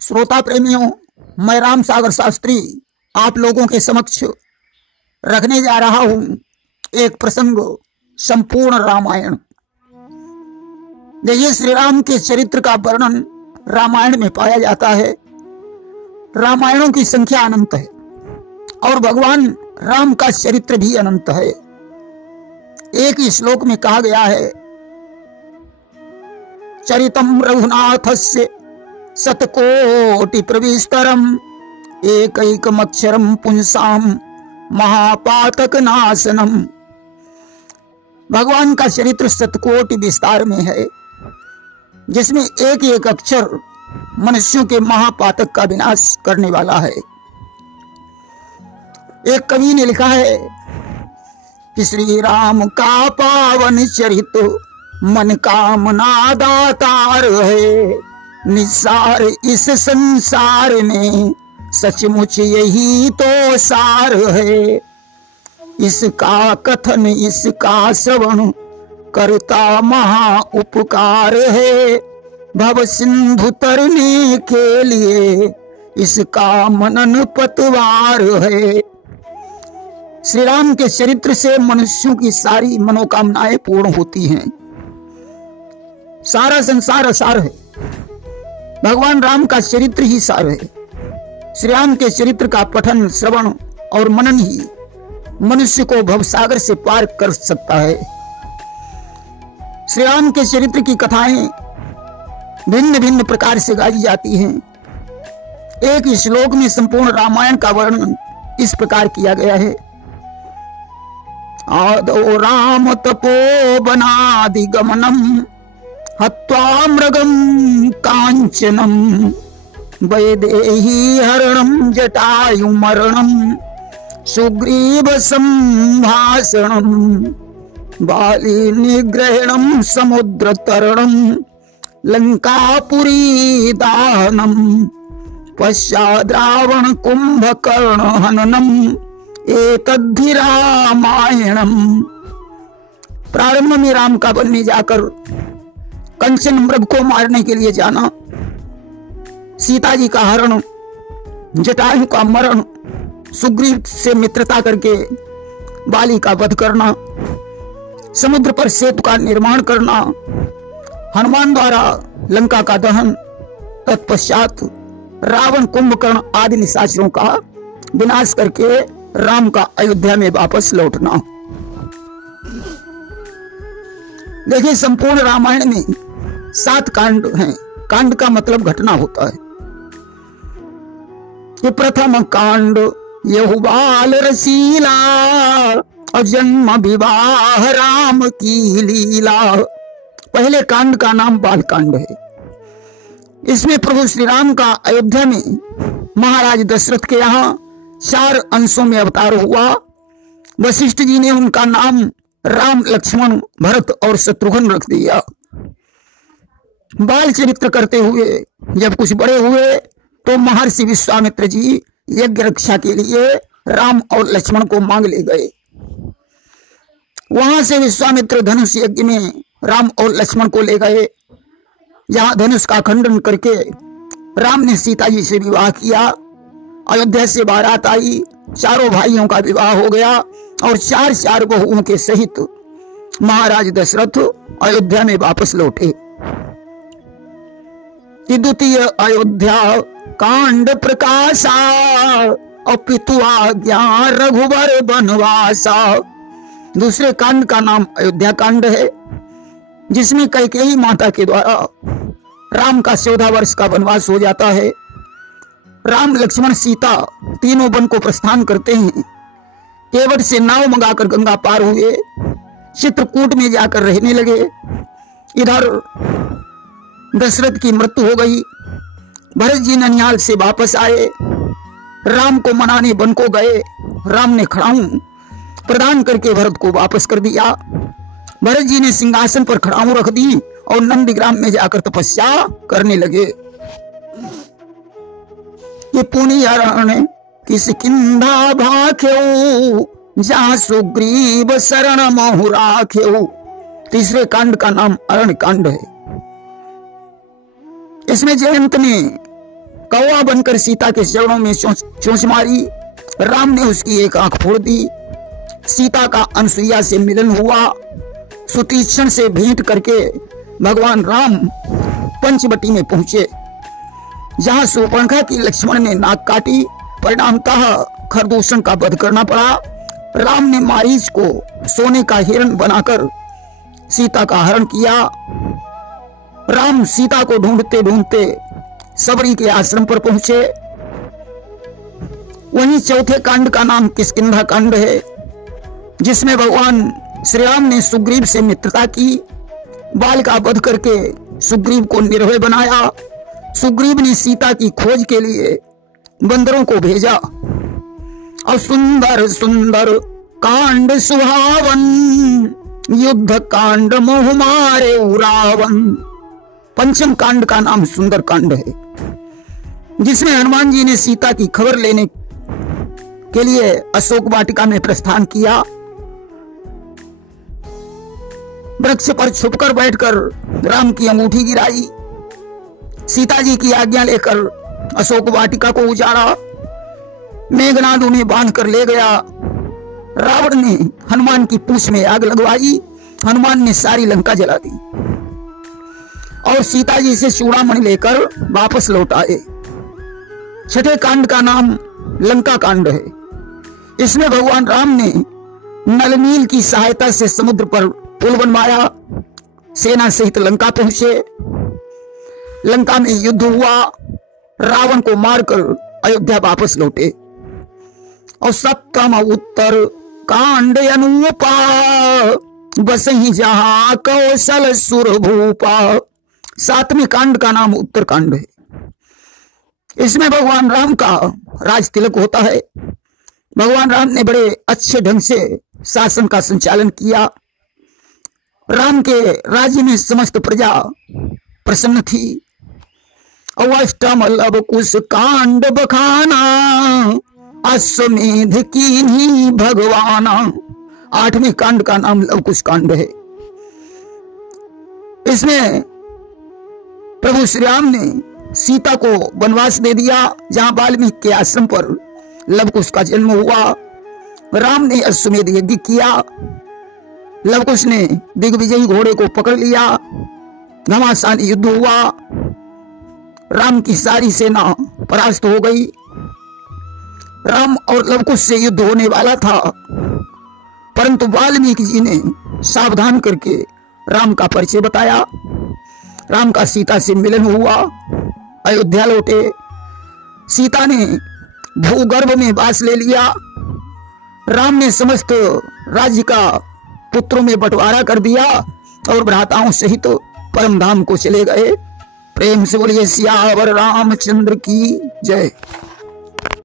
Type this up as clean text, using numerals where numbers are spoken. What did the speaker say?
श्रोता प्रेमियों, मैं राम सागर शास्त्री आप लोगों के समक्ष रखने जा रहा हूं एक प्रसंग, संपूर्ण रामायण। देखिए, श्री राम के चरित्र का वर्णन रामायण में पाया जाता है। रामायणों की संख्या अनंत है और भगवान राम का चरित्र भी अनंत है। एक ही श्लोक में कहा गया है, चरितम रघुनाथस्य शतकोटि प्रविस्तरम एकैकमक्षरम पुंसाम महापातक नाशनम। भगवान का चरित्र शतकोटि विस्तार में है, जिसमें एक एक अक्षर मनुष्यों के महापातक का विनाश करने वाला है। एक कवि ने लिखा है कि श्री राम का पावन चरित मन कामना दातार है, निसार इस संसार में सचमुच यही तो सार है। इसका कथन इसका श्रवण करता महा उपकार है, भव सिंधु तरने के लिए इसका मनन पतवार है। श्री राम के चरित्र से मनुष्यों की सारी मनोकामनाएं पूर्ण होती हैं। सारा संसार असार है, भगवान राम का चरित्र ही सार है। श्री राम के चरित्र का पठन, श्रवण और मनन ही मनुष्य को भवसागर से पार कर सकता है। श्री राम के चरित्र की कथाएं भिन्न भिन्न प्रकार से गाई जाती हैं। एक ही श्लोक में संपूर्ण रामायण का वर्णन इस प्रकार किया गया है। आदौ राम तपो बनादि गमनम हत्वा मृगम कांचनम वैदेही हरणम जटायु मरणम सुग्रीव संभाषणम बाली निग्रहणम समुद्र तरणम लंकापुरी दाहनम पश्चात् रावण कुंभकर्ण हननम एतद्धि रामायणम। प्रारंभ में राम का वन में जाकर कंचन मृग को मारने के लिए जाना, सीता जी का हरण, जटायु का मरण, सुग्रीव से मित्रता करके बाली का वध करना, समुद्र पर सेतु का निर्माण करना, हनुमान द्वारा लंका का दहन, तत्पश्चात रावण कुंभकर्ण आदि निशाचरों का विनाश करके राम का अयोध्या में वापस लौटना। देखिए, संपूर्ण रामायण में 7 कांड हैं। कांड का मतलब घटना होता है। ये प्रथम कांड यहुबाल रसीला और जन्म विवाह राम की लीला। पहले कांड का नाम बाल कांड है। इसमें प्रभु श्री राम का अयोध्या में महाराज दशरथ के यहाँ 4 अंशों में अवतार हुआ। वशिष्ठ जी ने उनका नाम राम, लक्ष्मण, भरत और शत्रुघ्न रख दिया। बाल चरित्र करते हुए जब कुछ बड़े हुए तो महर्षि विश्वामित्र जी यज्ञ रक्षा के लिए राम और लक्ष्मण को मांग ले गए। वहां से विश्वामित्र धनुष यज्ञ में राम और लक्ष्मण को ले गए, जहां धनुष का खंडन करके राम ने सीता जी से विवाह किया। अयोध्या से बारात आई, चारों भाइयों का विवाह हो गया और 4 बहुओं के सहित महाराज दशरथ अयोध्या में वापस लौटे। द्वितीय अयोध्या कांड प्रकाशा और पितु आज्ञा रघुवर बनवासा। दूसरे कांड का नाम अयोध्या कांड है, जिसमें कैकेयी माता के द्वारा राम का 14 वर्ष का वनवास हो जाता है। राम, लक्ष्मण, सीता तीनों वन को प्रस्थान करते हैं। केवट से नाव मंगाकर गंगा पार हुए, चित्रकूट में जाकर रहने लगे। इधर दशरथ की मृत्यु हो गई। भरत जी ननिहाल से वापस आए, राम को मनाने वन को गए। राम ने खड़ाऊ प्रदान करके भरत को वापस कर दिया। भरत जी ने सिंहासन पर खड़ाऊ रख दी और नंदीग्राम में जाकर तपस्या करने लगे। ये पुनि हरण किस किंधा भाख्यो जहां सुग्रीव शरण महु राख्यो। तीसरे कांड का नाम अरण्य कांड है। इसमें जयंत ने कौवा बनकर सीता के चरणों में चोंच मारी। राम ने उसकी एक आंख फोड़ दी। सीता का अनसुईया से मिलन हुआ। सुतीक्षण से भेंट करके भगवान राम पंचवटी में पहुंचे, जहां शूर्पणखा की लक्ष्मण ने नाक काटी। परिणामतः खरदूषण का वध करना पड़ा। राम ने मारीच को सोने का हिरण बनाकर सीता का हरण किया। राम सीता को ढूंढते ढूंढते सबरी के आश्रम पर पहुंचे। वहीं चौथे कांड का नाम किष्किंधा कांड है, जिसमें भगवान श्री राम ने सुग्रीव से मित्रता की। बाल का वध करके सुग्रीव को निर्भय बनाया। सुग्रीव ने सीता की खोज के लिए बंदरों को भेजा और सुंदर सुंदर कांड सुहावन, युद्ध कांड मोह मारे रावण। पंचम कांड का नाम सुंदर कांड है, जिसमें हनुमान जी ने सीता की खबर लेने के लिए अशोक वाटिका में प्रस्थान किया। वृक्ष पर छुपकर बैठकर राम की अंगूठी गिराई। सीता जी की आज्ञा लेकर अशोक वाटिका को उजाड़ा। मेघनाद उन्हें बांध कर ले गया। रावण ने हनुमान की पूंछ में आग लगवाई। हनुमान ने सारी लंका जला दी और सीता जी से चूड़ामणि लेकर वापस लौट आए। छठे कांड का नाम लंका कांड है। इसमें भगवान राम ने नलनील की सहायता से समुद्र पर पुल बनवाया। सेना सहित लंका पहुंचे। लंका में युद्ध हुआ। रावण को मारकर अयोध्या वापस लौटे। और सप्तम उत्तर कांड अनूपा, बसहि जहां कौशल सुर भूपा। सातवें कांड का नाम उत्तर कांड है। इसमें भगवान राम का राज तिलक होता है। भगवान राम ने बड़े अच्छे ढंग से शासन का संचालन किया। राम के राज्य में समस्त प्रजा प्रसन्न थी। अष्टम लव कुश कांड बखाना, अश्वमेध कीन्ही भगवाना। आठवें कांड का नाम लव कुश कांड है। इसमें प्रभु श्री राम ने सीता को वनवास दे दिया, जहां वाल्मीकि के आश्रम पर लव कुश का जन्म हुआ। राम ने अश्वमेध यज्ञ किया। लव कुश ने दिग्विजयी घोड़े को पकड़ लिया। घमासान युद्ध हुआ। राम की सारी सेना परास्त हो गई। राम और लव कुश से युद्ध होने वाला था, परंतु वाल्मीकि जी ने सावधान करके राम का परिचय बताया। राम का सीता से मिलन हुआ। अयोध्या लौटे। सीता ने भूगर्भ में वास ले लिया। राम ने समस्त राज्य का पुत्रों में बंटवारा कर दिया और भ्राताओं सहित परम धाम को चले गए। प्रेम से बोलिए सियावर रामचंद्र की जय।